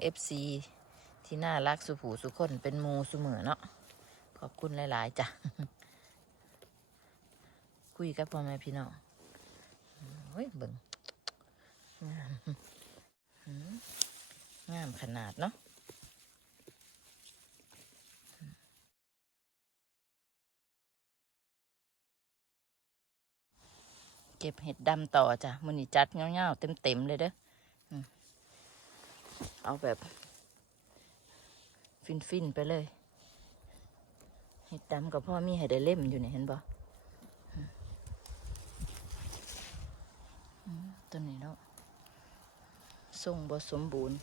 เอฟซีที่น่ารักสุผูสุคนเป็นมูสุเหมือเนาะขอบคุณหลาย ๆ จ้ะ คุยกับพ่อแม่พี่น้องเฮ้ยเบิ่งงามงามขนาดเนาะเก็บเห็ดดำต่อจ้ะมันนี่จัดเงาๆเต็มๆเลยเด้อ เอาแบบ ฟินๆไปเลยเห็ดดำกับพ่อมีให้ได้เล่มอยู่เนี่ยเห็นบ่อืมอืมตัวนี้เนาะทรงบ่สมบูรณ์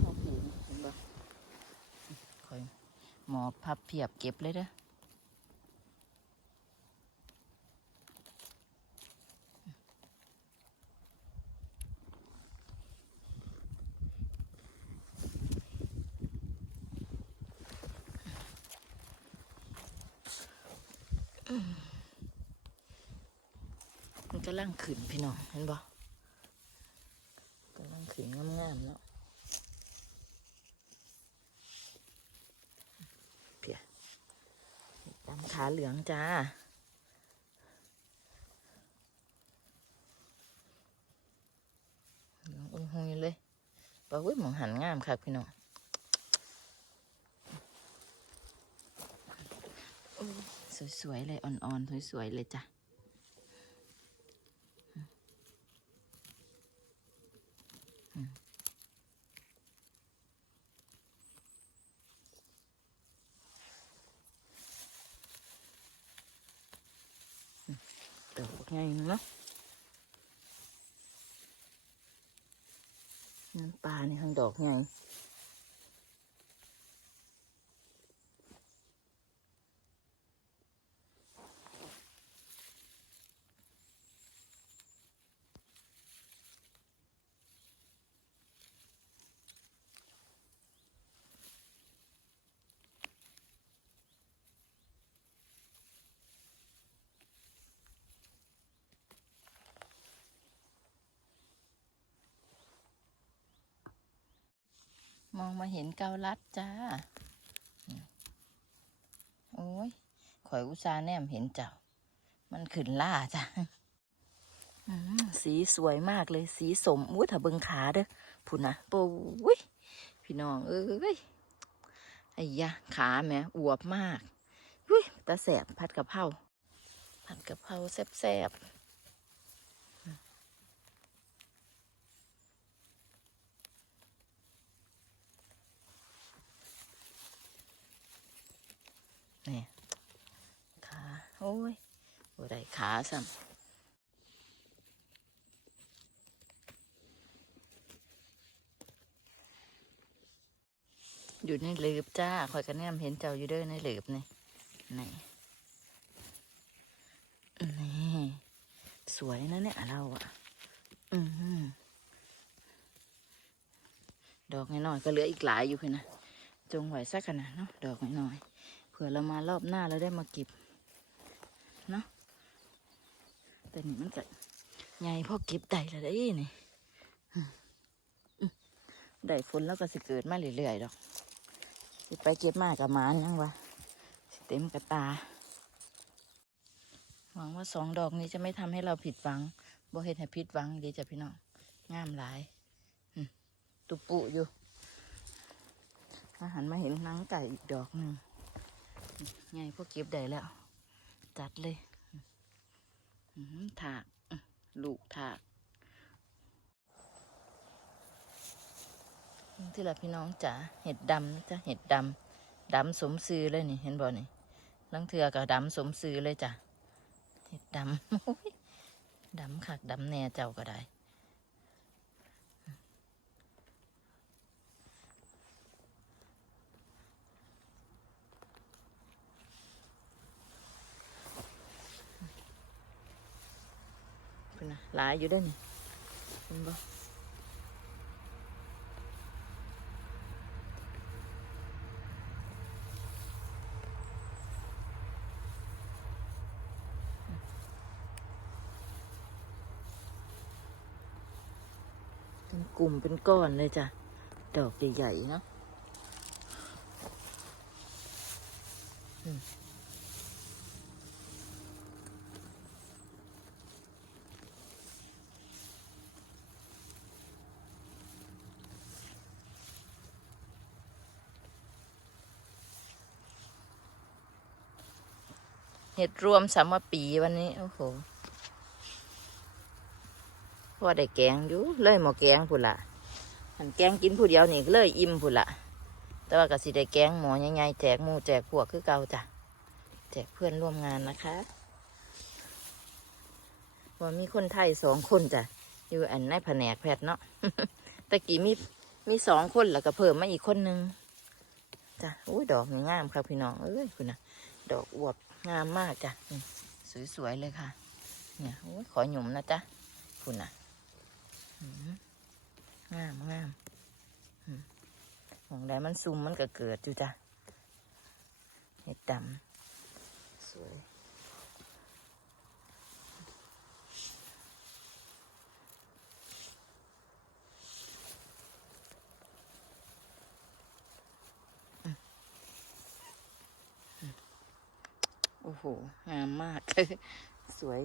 ชอบเห็นเห็นบ่คอยหมอพับเพียบเก็บเลยเด้อมันกำลัง ขึ้นพี่น้องเห็นบ่กำลังขึ้นงามๆเนาะเพียเห็ดำขาเหลืองจ้าเหลืองอุ้ยหุยเลยบอกว่าหมองหันงามค่ะพี่น้องสวยๆเลยอ่อนๆสวยๆเลยจ้ะอืมอืมดอกใหญ่เนาะน้ำปลา นี่ มองมาเห็นเกาลัดจ้า โอ้ยข่อยอุตส่าแนมเห็นเจ้า มันขึ้นล่าจ้ะอืมสีสวยมากเลยสีสมอุ้ยถ้าเบิงขาเด้อพูนนะโปุ้ยพี่น้องเอ้ยไอ้ยะขาแม่อวบมากอุ้ยตาแสบผัดกะเพราผัดกะเพราแซ่บๆนี่ขา โอ้ยบ่ได้ขาซ้ำอยู่ในหลืบจ้าคอยกันแนมเห็นเจ้าอยู่เด้อในหลืบนี่นี่นี่สวยนะเนี่ยเราอะอือหือดอกน้อยๆก็เหลืออีกหลายอยู่พี่นะ จงไหวสักขนาดเนาะดอกน้อยๆเผื่อเรามารอบหน้าเราได้มาเก็บ เนาะ แต่นี่มันก็ใหญ่พอเก็บได้แล้วได้นี่ได้ฝนแล้วก็สิเกิดมาเรื่อยๆดอกสิไปเก็บมากกับมานยังวะเต็มกระตา หวังว่าสองดอกนี้จะไม่ทำให้เราผิดหวังบ่เฮ็ดให้ผิดหวังดีจ้ะพี่น้องงามหลายตุปุอยู่อาหันมาเห็นนังไก่อีกดอกหนึ่งไงพวกเก็บได้แล้ว จัดเลย ถากลูกถากที่ละพี่น้องจ๋าเห็ดดำนะจ้ะเห็ดดำดำสมซื้อเลยนี่ เห็นบ่นี่ลังเถือกับดำสมซื้อเลยจ้ะเห็ดดำดำขักดำแน่เจ้าก็ได้ นะหลายอยู่เด้อนี่เห็นบ่เป็นกลุ่มเป็นก้อนเลยจ้ะ ดอกใหญ่ๆเนาะ เห็ดรวมสามปีวันนี้ โอ้โหพอได้แกงอยู่เลยหมอแกงพุ่นละหันแกงกินผู้เดียวนี่เลยอิ่มพุ่นละแต่ว่าก็สิได้แกงหมอใหญ่ๆแจกหมูแจกพวกคือเก่าจ้ะแจกเพื่อนร่วมงานนะคะว่ามีคนไทยสองคนจ้ะอยู่อันในแผนกแพทย์เนาะตะกี้มีมีสองคนแล้วก็เพิ่มมาอีกคนนึงจ้ะอุ้ยดอกงามครับพี่น้องเอ้ยคุณนะดอกอวบ งามมากจ้ะสวยสวยๆเลยค่ะ เนี่ยโอ้ยขอหยุ่มนะจ๊ะคุณนะอืมงามงามอืมมองได้มันซุ่มมันก็เกิดอยู่จ้ะเห็ดดำสวย โอ้โห งามมาก สวย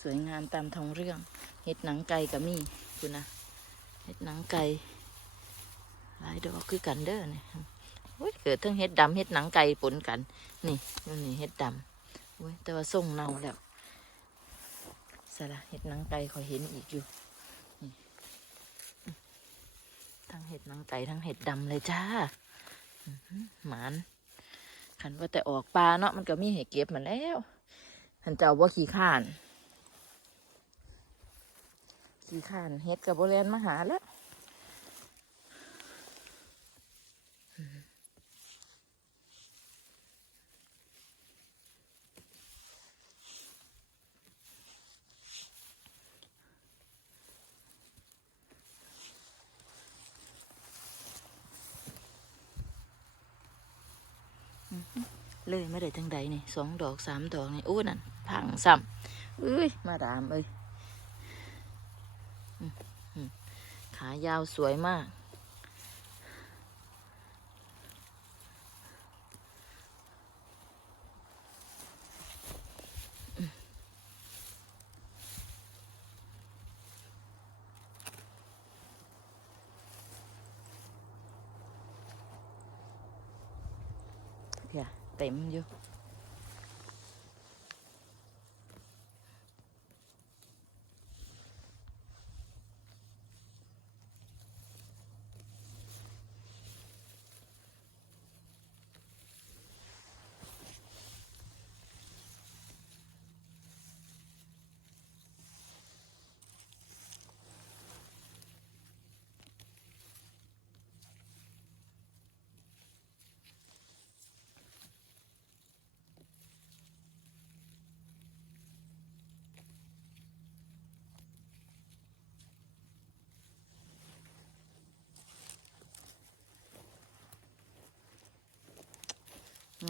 สวยงามตามท้องเรื่อง เห็ดหนังไก่กับมีคุณนะ เห็ดหนังไก่ หลายดอกคือกันเด้อเนี่ยโอ้ยเกิดทั้งเห็ดดำเห็ดหนังไก่ปนกัน นี่นี่นี่เห็ดดำโอ้ยแต่ว่าส่งเน่าแล้วสละเห็ดหนังไก่ขอยเห็นอีกอยู่นี่ทั้งเห็ดหนังไก่ทั้งเห็ดดำเลยจ้าอื้อหือหมาน ขันว่าแต่ออกปลาเนาะมันก็มีให้เก็บมาแล้วขันเจ้าว่าขี้ข้าน ขี้ข้านเฮ็ดกับโบแลนมาหาแล้ว เลยไม่ได้ทั้งใดนี่สองดอกสามดอกนี่โอ้นั่นพังซ้ำเอ้ยมาดามเอ้ยขายาวสวยมาก เพียเต็มอยู่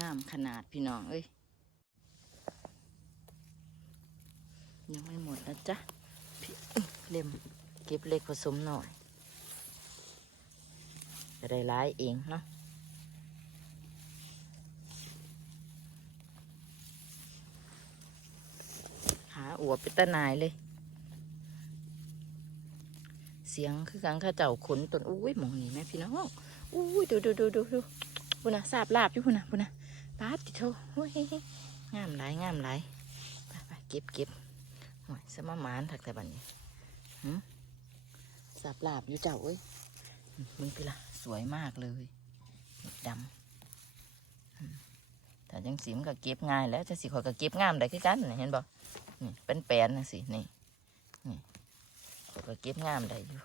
งามขนาดพี่น้องเอ้ย ยังไม่หมดนะจ๊ะพี่เล่มเก็บเล็กผสมหน่อยจะได้ร้ายเองเนาะหาอวบเป็นตาหนายเลย เสียงคือกังข้าเจ้าขนตนอุ้ยมองนี่แม่พี่น้องอุ้ยดูดูดูดูดูพูนะสาบลาบอยู่พูนะพูนะ ป้าติโทโอ้ยงามหลายงามหลายไปไปเก็บเก็บโอ้ยสมาหมานถักแต่บัดนี้หืมสาบลาบอยู่เจ้าเอ้ยมึงพี่ละสวยมากเลยดำแต่จังสีมันก็เก็บง่ายแล้วจะสิขอยก็เก็บงามได้คือกันเห็นบ่นี่เป็นแปลนนะสินี่นี่ขอยก็เก็บงามได้อยู่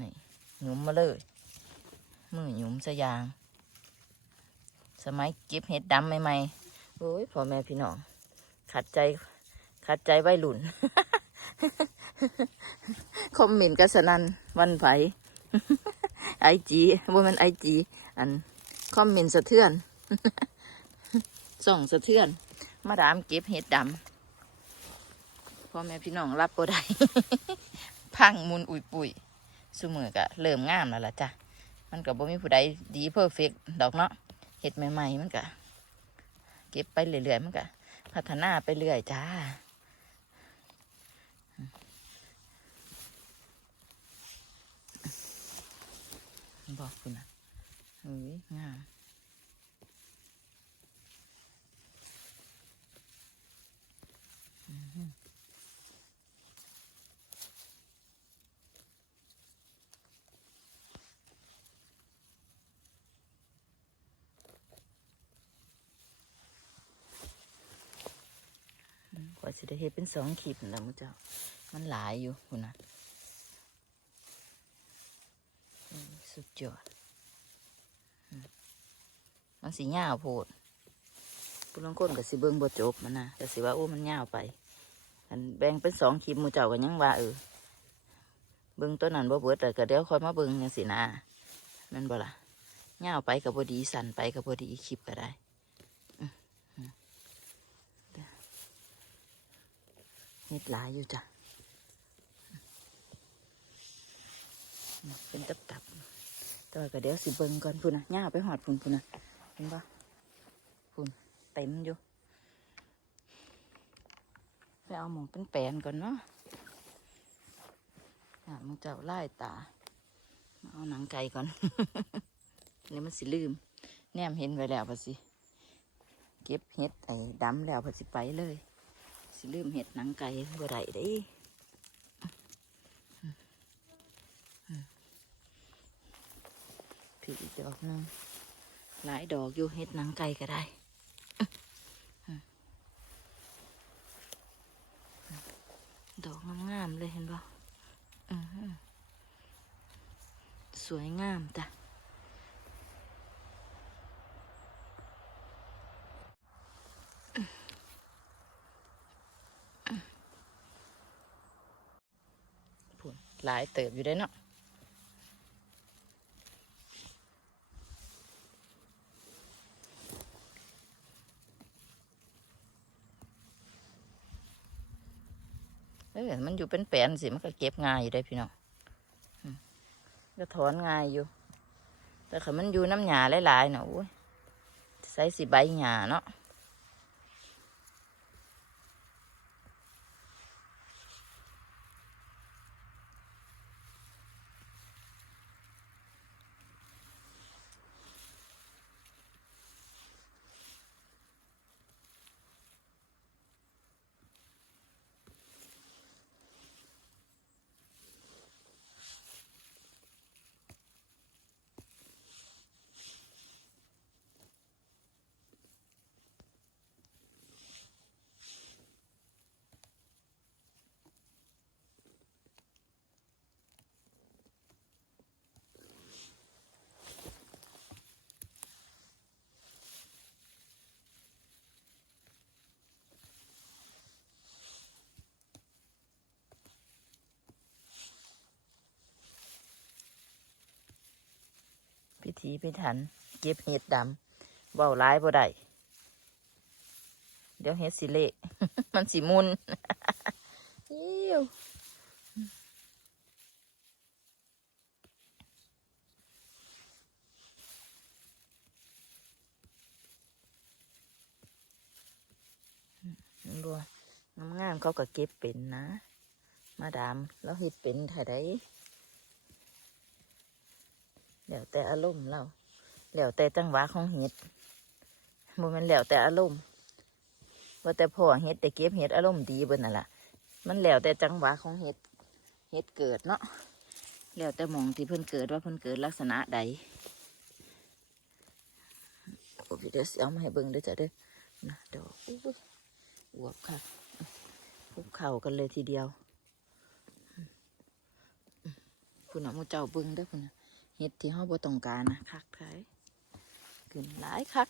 นี่หยุมมาเลยมือหยุมสยาง สมัยเก็บเห็ดดำใหม่ๆโอ้ยพ่อแม่พี่น้องขัดใจขัดใจไว้หลุนคอมเมนต์กันสนันวันไผไอจีว่ามันไอจีอันคอมเมนต์สะเทือนส่องสะเทือน มาดามเก็บเห็ดดำพ่อแม่พี่น้องรับบ่ได้พังมุนอุยปุยซุมือก็เริ่มงามแล้วล่ะจ้ะมันก็บ่มีผู้ใดดีเพอร์เฟกดอกเนาะ เห็ดใหม่ๆมันก็เก็บไปเรื่อยๆมันก็พัฒนาไปเรื่อยจ้าบอกคุณนะเฮ้ยงามอือหืออืมกว่า สิได้เฮ็ดเป็นสองขีดนะมุเจ้า มันหลายอยู่คุณนะสุดยอดมันสียาวโพดผู้ลางคนก็สิเบิ่งบ่จบมันนะก็สิว่าโอ้มันยาวไปอันแบ่งเป็นสองคลิปหมูเจ้าก็ยังว่าเออเบิ่งตัวนั้นบ่เบิดแต่ก็เดี๋ยวคอยมาเบิ่งจังสินะแมันบ่ล่ะยาวไปก็บ่ดีสั่นไปก็บ่ดีคลิปก็ได้อื้อหือเด้อ เฮ็ดหลายอยู่จ้ะ เป็นตับๆแต่ว่าก็เดี๋ยวสิเบิ่งก่อนพุ่นนะยาไปหอดพุ่นพุ่นนะเห็นปะคุณเต็มอยู่ ไปเอาหมองเป็นแปลนก่อนเนาะอะมึงเจ้าไล่ตา มาเอาหนังไก่ก่อนเนี่ยมันสิลืม แนมเห็นไว้แล้วพอสิ เก็บเห็ดไอ้ดำแล้วพอสิไปเลย สิลืมเห็ดหนังไก่บ่ได้เด้พี่อีกดอกนึงหลายดอกอยู่เห็ดหนังไก่ก็ได้ดอกงามๆเลยเห็นปะอื้อหือสวยงามจ้ะพุ่น หลายเติบอยู่ได้เนาะเออมันอยู่เป็นแปลนสิ มันก็เก็บง่ายอยู่ได้พี่น้องก็ถอนง่ายอยู่ แต่ถ้ามันอยู่น้ำหยาหลายๆเนาะใส่สิใบหยาเนาะ พิธีพิถัน เก็บเห็ดดำเบาร้ายบ่ได้เดี๋ยวเห็ดสิเละมันสิมุนอิ้วบัวงามๆเขาก็เก็บเป็นนะ มาดามแล้วเห็ดเป็นถ่ายได้ แล้วแต่อารมณ์เราแล้วแต่จังหวะของเห็ดบ่มันแล้วแต่อารมณ์ว่าแต่พ่อเห็ดแต่เก็บเห็ดอารมณ์ดีเบิ่นน่ะล่ะ มันแล้วแต่จังหวะของเห็ดเห็ดเกิดเนาะแล้วแต่มองที่เพิ่นเกิดว่าเพิ่นเกิดลักษณะใดโอ้พี่เดี๋ยวสิเอามาให้เบิ่งด้อจ้ะเด้อนะดอกอวบค่ะคุกเข่ากันเลยทีเดียว คุณนะหมูเจ้าเบิ่งเด้อคุณนะ ห็ดที่เขาบ่ต้องการนะคักไทยขึ้นหลายคัก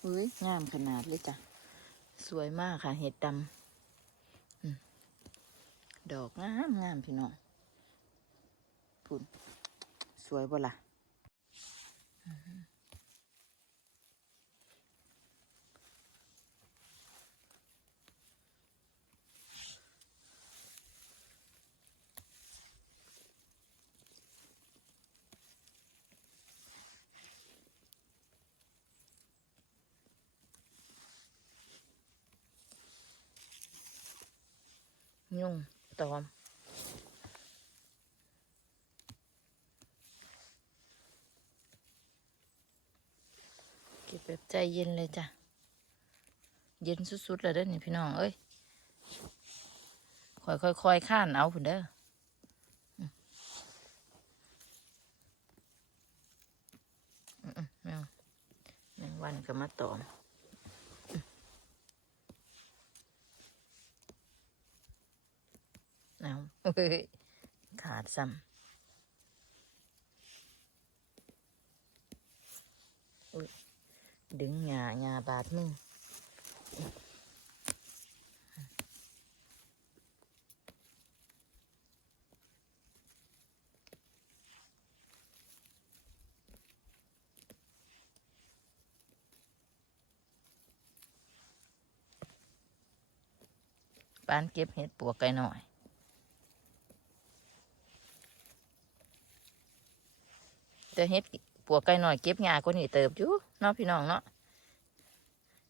เฮ้ยงามขนาดเลยจ้ะ สวยมากค่ะ เห็ดดำอืมดอกงามงามพี่น้องพุ่นสวยบ่ล่ะ ยุ่งตอม เก็บ แบบใจเย็นเลยจ้ะ เย็นสุดๆเลยเด้อนี่พี่น้อง เอ้ยค่อยๆค่อยข้านเอาผุนเด้อแมวแมงวันก็มาตอมอืมเอาเฮ้ขาดซ้ำอุ๊ย ดึงหยาหยาบาดมือปานเก็บเห็ดปวกไก่หน่อยแต่เห็ด ปวกไก่หน่อยเก็บยากกว่านี่เติบอยู่เนาะพี่น้องเนาะ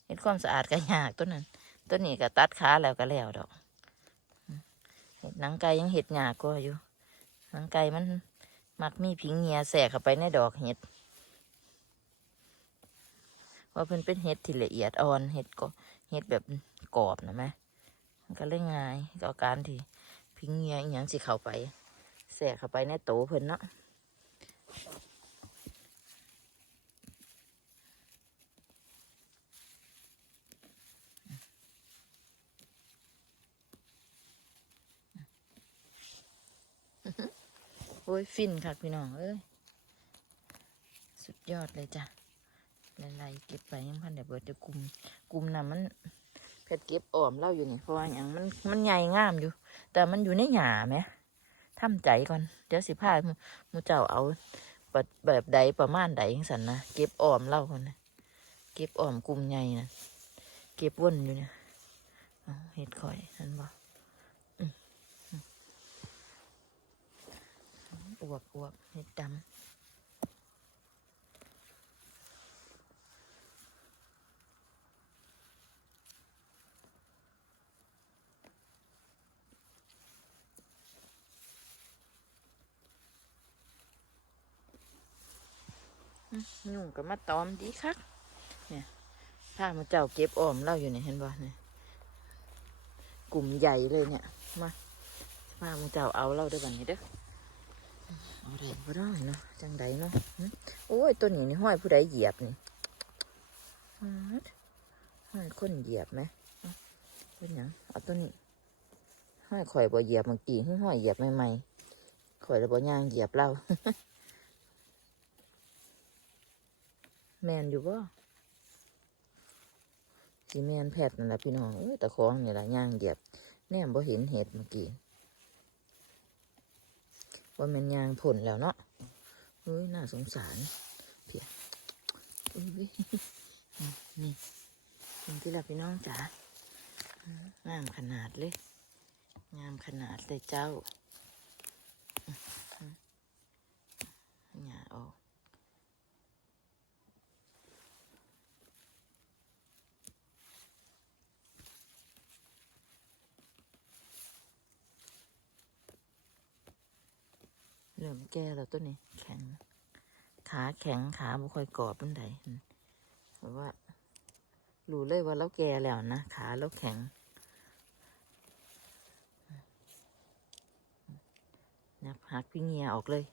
เห็ดความสะอาดก็ยากตัวนั้นตัวนี้ก็ตัดขาแล้วก็แล้วดอกเห็ดหนังไก่ยังเห็ดหยากรอยู่หนังไก่มันมักมีผิงเงียแสกเข้าไปในดอกเห็ดว่าเพิ่นเป็นเห็ดที่ละเอียดอ่อนเห็ดก็เห็ดแบบกรอบนะแม่มันก็เล่นง่ายต่อการที่พิงเงียอย่างสิเข้าไปแสกเข้าไปในโตเพิ่นเนาะ โอ้ยฟินค่ะพี่น้องเอ้ยสุดยอดเลยจ้ะไล่ๆเก็บไปยังพันเดี๋ยวเบิดจะกลุ่มกลุ่มน่ะมันเพชรเก็บอ้อมเล่าอยู่นี่เพราะว่าอย่างมันมันใหญ่งามอยู่ แต่มันอยู่ในหยาไหมทำใจก่อนเดี๋ยวสิพาหมูมเจ้าเอาแบบแบบใดประมาณใดจังสันนะเก็บอ้อมเล่าคนนะเก็บอ้อมกลุ่มใหญ่นะเก็บวนอยู่เนี่ยเห็ดข่อยนั่นบอืมอืมอ วบอวบเห็ดดำยุ่งกับมาตอมดีคักเนี่ยถ้ามาเจ้าเก็บออมเล่าอยู่เนี่ยเห็นบ่เนี่ยกลุ่มใหญ่เลยเนี่ยมาพามาเจ้าเอาเล่าด้วยกันนี้เด้อ เอาได้บ่ได้เนาะจังใดเนาะโอ้ยต้นนี้นี่ห้อยผู้ใดเหยียบนี่ห้อยคนเหยียบไหมเอาเป็นยังเอาต้นนี้ห้อยข่อยบ่เหยียบเมื่อกี้ห้อยเหยียบใหม่ๆข่อยแล้วบ่ย่างเหยียบเล่าแมนอยู่บ่สีแมนแพทย์นั่นแหละพี่น้องเอ้ยตะคองนี่ละย่างเหยียบแนมบ่เห็นเห็ดเมื่อกี้ ว่ามันยางผลแล้วเนาะเฮ้ยน่าสงสารเพียอุ้ยนี่นี่เห็นที่ละพี่น้องจ๋างามขนาดเลย งามขนาดเลยเจ้าหยาออก ริ่มแก่แล้วตัวนี้แข็ง ขาแข็งขาบ่ค่อยกรอบเป็นไดเพราะว่ารู้เลยว่าเราแก่แล้วนะขาเราแข็งนับหักพี่เงียออกเลย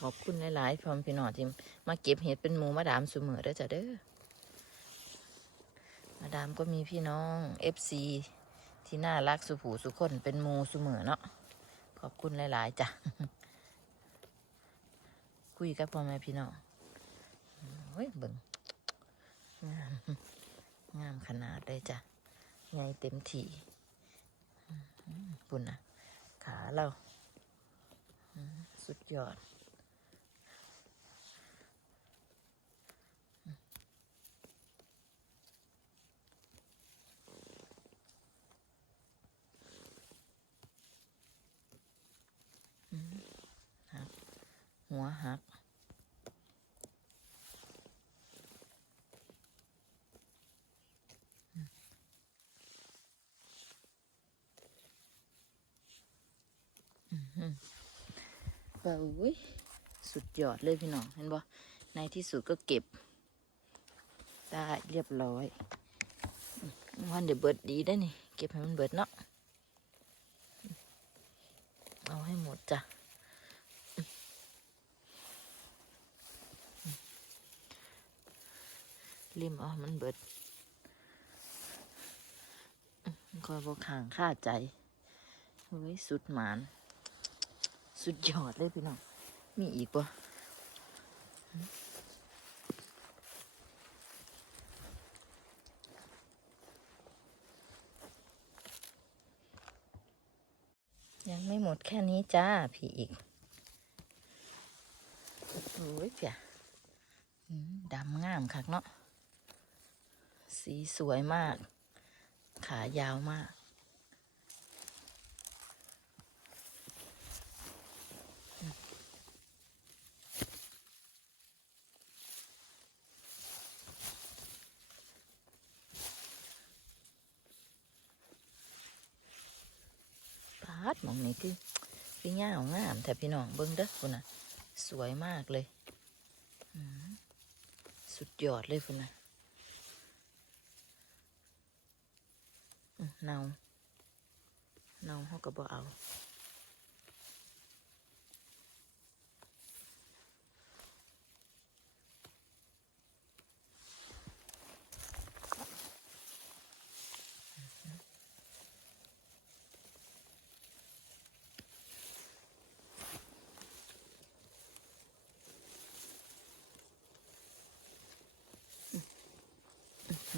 ขอบคุณหลายๆพร้อมพี่น้องที่มาเก็บเห็ดเป็นหมูมาดามเสมอเด้จ้ะเด้อ มาดามก็มีพี่น้องเอฟซีที่น่ารักสุผูสุคนเป็นมูเสมอเนาะขอบคุณหลาย ๆ จ้ะ คุยกับพ่อแม่พี่น้องเฮ้ยเบิ่งงามงามขนาดเลยจ้ะไงเต็มทีปุ่นนะขาเรา สุดยอด หัก หัวหักเบาอุ้ยสุดยอดเลยพี่น้องเห็นบ่ในที่สุดก็เก็บ ได้เรียบร้อยวันเดี๋ยวเบิดดีได้นี่ เก็บให้มันเบิดเนาะเอาให้หมดจ้ะ ริมอาให้มันเบิดคอยบอขางค่าใจเฮ้ยสุดหมาน สุดยอดเลยพี่น้อง มีอีกปะยังไม่หมดแค่นี้จ้า พี่อีก โอ้ยเปียดำงามคักเนาะ สีสวยมาก ขายาวมาก ปาดมองนี้คือพี่ง่าวงามแต่พี่น้องเบิ้งเด้อคุณน่ะ สวยมากเลย สุดยอดเลยคุณน่ะอืม เนาเนาเขาก็บ่เอา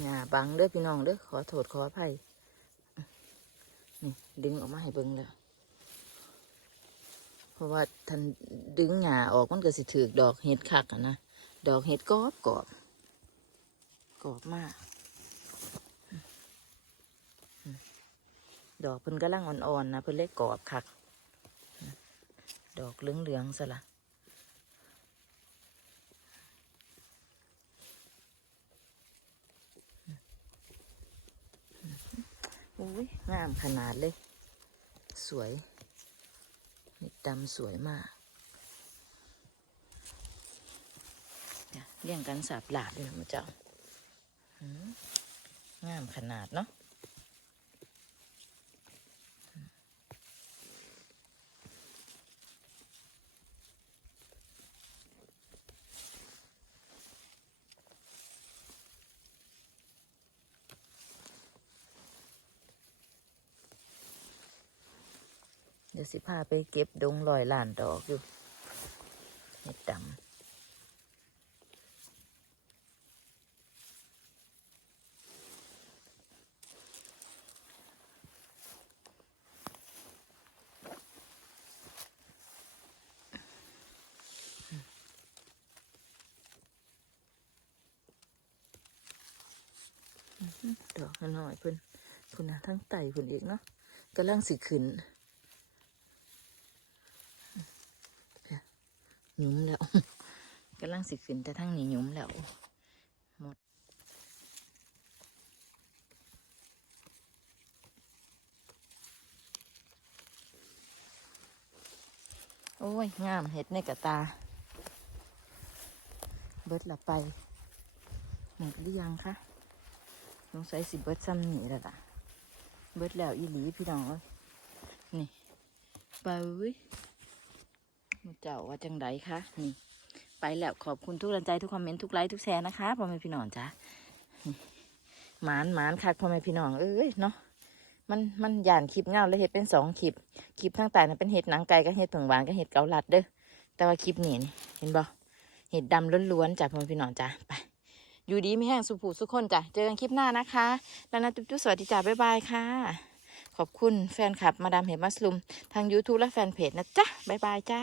หญ้าบังเด้อพี่น้องเด้อขอโทษขออภัย นี่ดึงออกมาให้เบิ่งแล้ว เพราะว่าท่านดึงหงาออกมันก็สิถือดอกเห็ดคักอะนะ ดอกเห็ดกรอบกรอบกรอบมาก ดอกเพิ่นกำลังอ่อนๆนะเพิ่นเล็กกรอบคัก ดอกเหลืองๆซะละ อุ้ยงามขนาดเลย สวยเม็ดดำสวยมากเลี้ยเรียงกันสาบหลาบเลยนะมาเจ้างามขนาดเนาะ ดี๋ยวสิพาไปเก็บดงลอยล้านดอกอยู่เม็ดดำดอกน้อยเพิ่นเพิ่นนะทั้งไต่เพิ่นอีกเนาะกำลังสิขึ้น หยุ้มแล้วกำลังสิขึ้นแต่ทั้งนี้หยุ้มแล้วหมดโอ้ย งามเห็ดในกระตา เบิดละไป หมดหรือยังคะสงสัยสิเบิดซ้ำหนีแล้วล่ะ เบิดแล้วอีหลีพี่น้องเอ้ยนี่ไปเว้ย เจ้าว่าจังไดคะนี่ ไปแล้วขอบคุณทุกกำลังใจทุกคอมเมนต์ทุกไลค์ทุกแชร์นะคะพ่อแม่พี่น้องจ้ะหมานหมานคักพ่อแม่พี่น้องเอ้ยเนาะมันมันย่านคลิปเงาแล้วเห็ดเป็นสองคลิปคลิปทั้งใต้นั้นเป็นเห็ดหนังไก่กับเห็ดผงหวานกับเห็ดเกาลัดเด้อแต่ว่าคลิปนี้เห็นบ่เห็ดดำล้วนๆจ้ะพ่อแม่พี่น้องจ้ะไปอยู่ดีไม่แห้งสุผูสุขคนจ้ะเจอกันคลิปหน้านะคะแล้วนะจุ๊บจุ๊บสวัสดีจ้ะบ๊ายบายค่ะ ขอบคุณแฟนคลับมาดามเห็นมัสลุมทาง YouTube และแฟนเพจนะจ๊ะบ๊ายบายจ้า